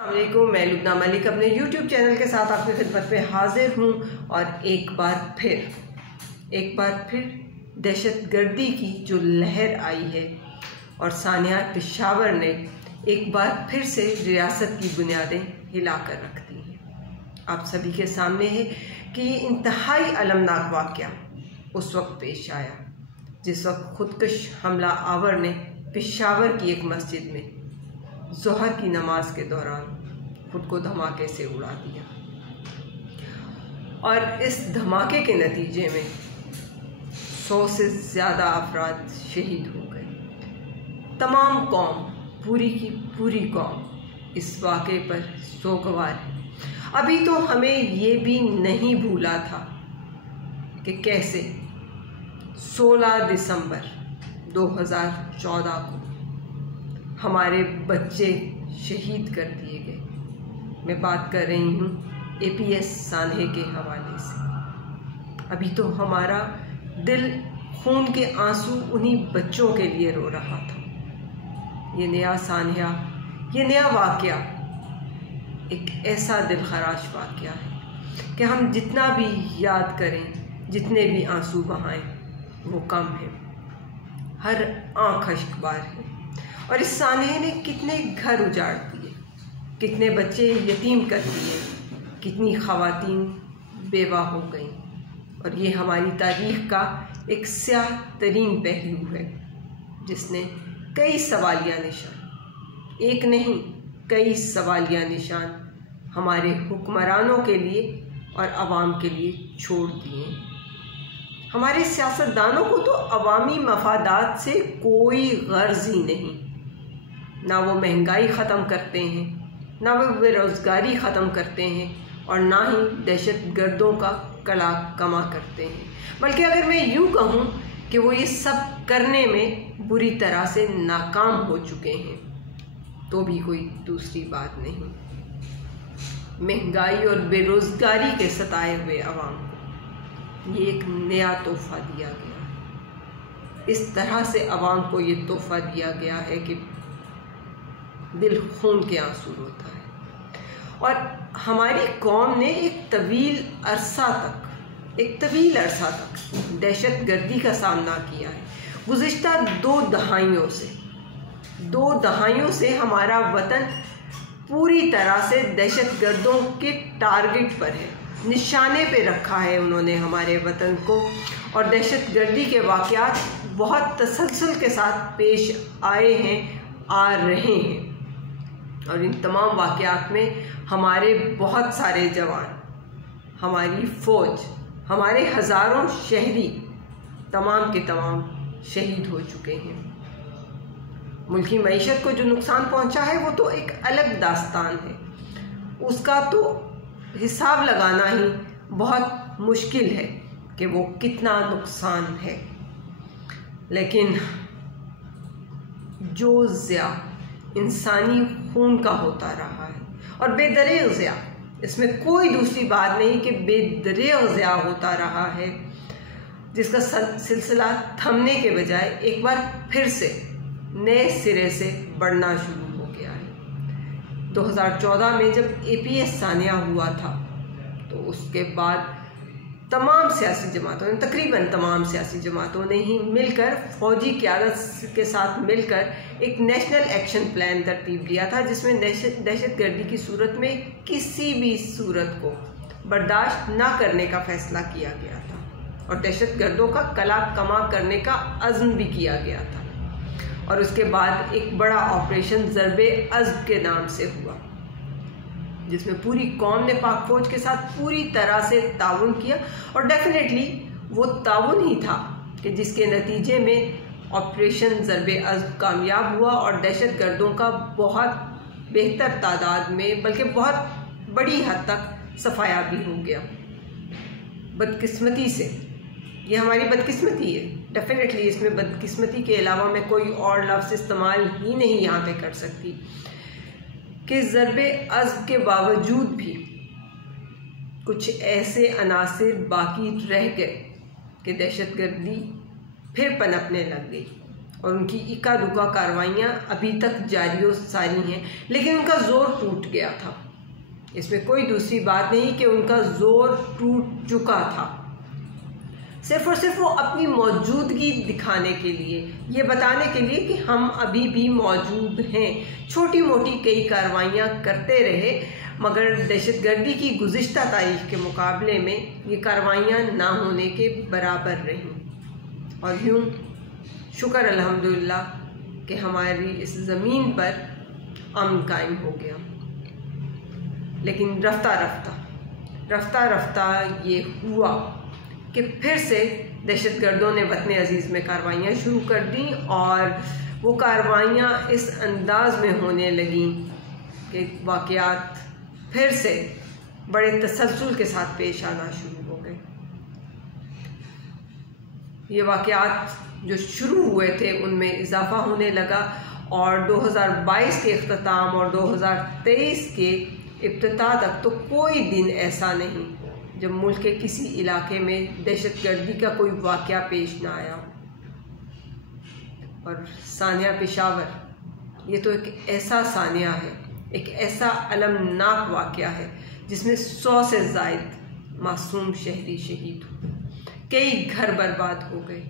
अस्सलामुअलैकुम, मैं लुबना मलिक अपने YouTube चैनल के साथ आपकी खिदमत में हाजिर हूँ। और एक बार फिर दहशतगर्दी की जो लहर आई है और सानिया पेशावर ने एक बार फिर से रियासत की बुनियादें हिलाकर रख दी हैं। आप सभी के सामने है कि ये इंतहाई अलमनाक वाक़या उस वक्त पेश आया जिस वक्त खुदकश हमला आवर ने पेशावर की एक मस्जिद में ज़ोहर की नमाज के दौरान खुद को धमाके से उड़ा दिया। और इस धमाके के नतीजे में 100 से ज़्यादा अफराद शहीद हो गए। तमाम कौम, पूरी की पूरी कौम इस वाक़े पर सोगवार है। अभी तो हमें ये भी नहीं भूला था कि कैसे 16 दिसंबर 2014 को हमारे बच्चे शहीद कर दिए गए। मैं बात कर रही हूँ APS सान्हे के हवाले से। अभी तो हमारा दिल खून के आंसू उन्हीं बच्चों के लिए रो रहा था। ये नया सान्हा, ये नया वाक़या एक ऐसा दिलखराश वाक़या है कि हम जितना भी याद करें, जितने भी आंसू बहाएं, वो कम है। हर आँख अश्कबार है। और इस सान्हे ने कितने घर उजाड़ दिए, कितने बच्चे यतीम कर दिए, कितनी ख़वातीन बेवा हो गईं। और ये हमारी तारीख़ का एक स्याह तरीन पहलू है जिसने कई सवालिया निशान, एक नहीं कई सवालिया निशान हमारे हुक्मरानों के लिए और आवाम के लिए छोड़ दिए। हमारे सियासतदानों को तो अवामी मफादात से कोई गर्ज ही नहीं। ना वो महंगाई ख़त्म करते हैं, ना वो बेरोज़गारी ख़त्म करते हैं, और ना ही दहशतगर्दों का कला कमा करते हैं। बल्कि अगर मैं यूँ कहूँ कि वो ये सब करने में बुरी तरह से नाकाम हो चुके हैं तो भी कोई दूसरी बात नहीं। महंगाई और बेरोज़गारी के सताए हुए अवाम को ये एक नया तोहफ़ा दिया गया है। इस तरह से अवाम को ये तोहफ़ा दिया गया है कि दिल खून के आंसू रोता है। और हमारी कौम ने एक तवील अरसा तक दहशतगर्दी का सामना किया है। गुज़िश्ता 2 दहाइयों से हमारा वतन पूरी तरह से दहशतगर्दों के टारगेट पर है। निशाने पे रखा है उन्होंने हमारे वतन को। और दहशतगर्दी के वाक़यात बहुत तसलसल के साथ पेश आए हैं, आ रहे हैं। और इन तमाम वाक़यात में हमारे बहुत सारे जवान, हमारी फ़ौज, हमारे हज़ारों शहरी तमाम के तमाम शहीद हो चुके हैं। मुल्की मईशत को जो नुकसान पहुंचा है वो तो एक अलग दास्तान है। उसका तो हिसाब लगाना ही बहुत मुश्किल है कि वो कितना नुकसान है। लेकिन जो ज़िया इंसानी खून का होता रहा है, और बेदरेग ज़िया, इसमें कोई दूसरी बात नहीं कि बेदरेग ज़िया होता रहा है, जिसका सिलसिला थमने के बजाय एक बार फिर से नए सिरे से बढ़ना शुरू हो गया है। 2014 में जब APS सान्हा हुआ था तो उसके बाद तमाम सियासी जमातों ने, तकरीबन तमाम सियासी जमातों ने ही मिलकर फ़ौजी क़यादत के साथ मिलकर एक नेशनल एक्शन प्लान तरतीब दिया था, जिसमें दहशतगर्दी की सूरत में किसी भी सूरत को बर्दाश्त ना करने का फ़ैसला किया गया था और दहशतगर्दों का कला कमा करने का अज़्म भी किया गया था। और उसके बाद एक बड़ा ऑपरेशन ज़र्ब-ए-अज़्ब के नाम से हुआ, जिसमें पूरी कौम ने पाक फ़ौज के साथ पूरी तरह से ताउन किया। और डेफिनेटली वो ताउन ही था कि जिसके नतीजे में ऑपरेशन ज़र्ब-ए-अज़्ब कामयाब हुआ और दहशतगर्दों का बहुत बेहतर तादाद में, बल्कि बहुत बड़ी हद तक सफाया भी हो गया। बदकिस्मती से, ये हमारी बदकिस्मती है। डेफिनेटली इसमें बदकिस्मती के अलावा मैं कोई और लफ्ज़ इस्तेमाल ही नहीं यहाँ पे कर सकती कि ज़र्ब-ए-अज़्ब के बावजूद भी कुछ ऐसे अनासिर बाकी रह गए कि दहशतगर्दी फिर पनपने लग गई। और उनकी इक्का दुक्का कार्रवाइयाँ अभी तक जारी व सारी हैं, लेकिन उनका ज़ोर टूट गया था। इसमें कोई दूसरी बात नहीं कि उनका ज़ोर टूट चुका था। सिर्फ और सिर्फ वो अपनी मौजूदगी दिखाने के लिए, ये बताने के लिए कि हम अभी भी मौजूद हैं, छोटी मोटी कई कार्रवाइयाँ करते रहे, मगर दहशतगर्दी की गुज़िश्ता तारीख के मुकाबले में ये कार्रवाइयाँ ना होने के बराबर रहीं। और यूँ शुक्र अल्हम्दुलिल्लाह कि हमारी इस ज़मीन पर अमन कायम हो गया। लेकिन रफ्ता रफ्ता ये हुआ कि फिर से दहशतगर्दों ने वतन अजीज़ में कार्रवाइयाँ शुरू कर दी, और वो कार्रवाइयाँ इस अंदाज़ में होने लगीं कि वाक़यात फिर से बड़े तसलसल के साथ पेश आना शुरू हो गए। ये वाक़यात जो शुरू हुए थे उनमें इजाफ़ा होने लगा, और 2022 के इख्तिताम और 2023 के इब्तिदा तक तो कोई दिन ऐसा नहीं जब मुल्क के किसी इलाके में दहशतगर्दी का कोई वाक़या पेश ना आया। और सानिया पेशावर ये तो एक ऐसा सानिया है, एक ऐसा अलमनाक वाक़या है जिसमें 100 से ज़ायद मासूम शहरी शहीद हुए, कई घर बर्बाद हो गए,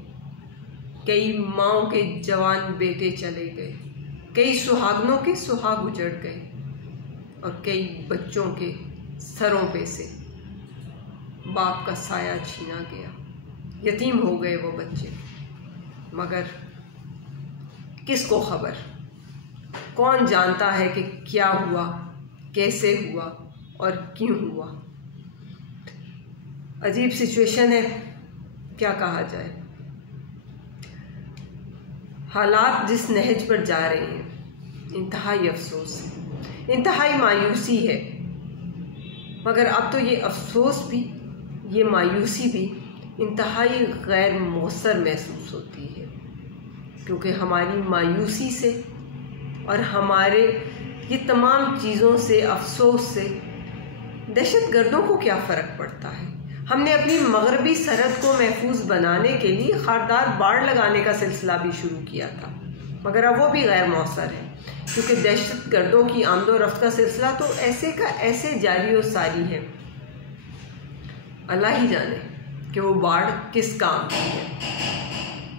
कई माँओं के जवान बेटे चले गए, कई सुहागनों के सुहाग उजड़ गए, और कई बच्चों के सरों पे से बाप का साया छीना गया, यतीम हो गए वो बच्चे। मगर किसको खबर, कौन जानता है कि क्या हुआ, कैसे हुआ और क्यों हुआ। अजीब सिचुएशन है, क्या कहा जाए। हालात जिस नहज पर जा रहे हैं, इंतहाई अफसोस है, इंतहाई मायूसी है। मगर अब तो ये अफसोस भी, ये मायूसी भी इंतहाई गैर मौसर महसूस होती है, क्योंकि हमारी मायूसी से और हमारे ये तमाम चीज़ों से, अफसोस से दहशतगर्दों को क्या फ़र्क पड़ता है। हमने अपनी मगरबी सरहद को महफूज बनाने के लिए खारदार बाड़ लगाने का सिलसिला भी शुरू किया था, मगर अब वो भी गैर मौसर है, क्योंकि दहशतगर्दों की आमदो रफ्त का सिलसिला तो ऐसे का ऐसे जारी और सारी है। अल्लाह ही जाने कि वो बाढ़ किस काम की है।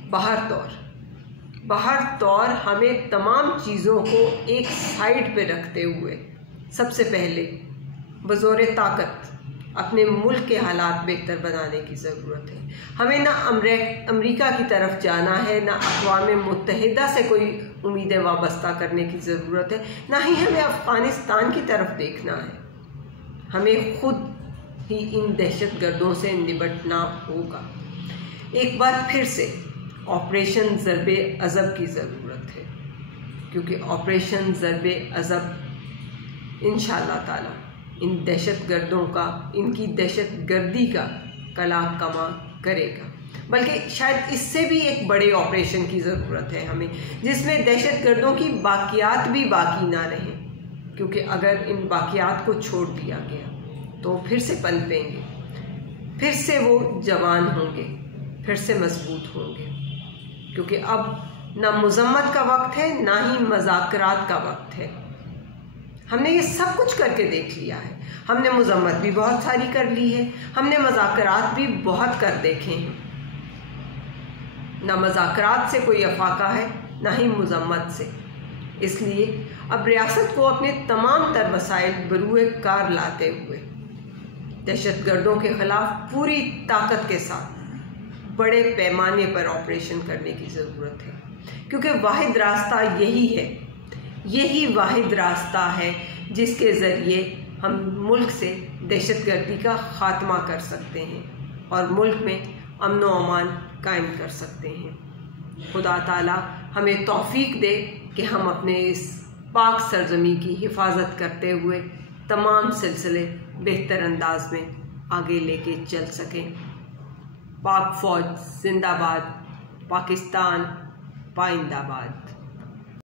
बाहर तौर हमें तमाम चीज़ों को एक साइड पे रखते हुए सबसे पहले बज़ोर ताकत अपने मुल्क के हालात बेहतर बनाने की ज़रूरत है। हमें ना अमेरिका की तरफ जाना है, ना अक़वाम मुत्तहिदा से कोई उम्मीदें वाबस्ता करने की ज़रूरत है, ना ही हमें अफ़गानिस्तान की तरफ देखना है। हमें ख़ुद ही इन दहशतगर्दों से निपटना होगा। एक बार फिर से ऑपरेशन ज़रबे अज़ब की ज़रूरत है, क्योंकि ऑपरेशन ज़रबे अज़ब इंशाअल्लाह ताला इन दहशतगर्दों का, इनकी दहशतगर्दी का कला कमा करेगा। बल्कि शायद इससे भी एक बड़े ऑपरेशन की ज़रूरत है हमें, जिसमें दहशतगर्दों की बाकियात भी बाकी ना रहें, क्योंकि अगर इन बाकियात को छोड़ दिया गया तो फिर से पनपेंगे, फिर से वो जवान होंगे, फिर से मजबूत होंगे। क्योंकि अब ना मुज़म्मत का वक्त है, ना ही मज़ाकरात का वक्त है। हमने ये सब कुछ करके देख लिया है। हमने मुज़म्मत भी बहुत सारी कर ली है, हमने मज़ाकरात भी बहुत कर देखे हैं। ना मज़ाकरात से कोई अफाका है, ना ही मुज़म्मत से। इसलिए अब रियासत को अपने तमाम तर वसाइल बरूए कार लाते हुए दहशतगर्दों के ख़िलाफ़ पूरी ताकत के साथ बड़े पैमाने पर ऑपरेशन करने की ज़रूरत है, क्योंकि वाहिद रास्ता यही है, यही वाहिद रास्ता है जिसके ज़रिए हम मुल्क से दहशतगर्दी का ख़ात्मा कर सकते हैं और मुल्क में अमन व अमान कायम कर सकते हैं। खुदा ताला हमें तौफ़ीक दे कि हम अपने इस पाक सरज़मी की हिफाजत करते हुए तमाम सिलसिले बेहतर अंदाज में आगे लेके चल सकें। पाक फ़ौज जिंदाबाद, पाकिस्तान पाइंदाबाद।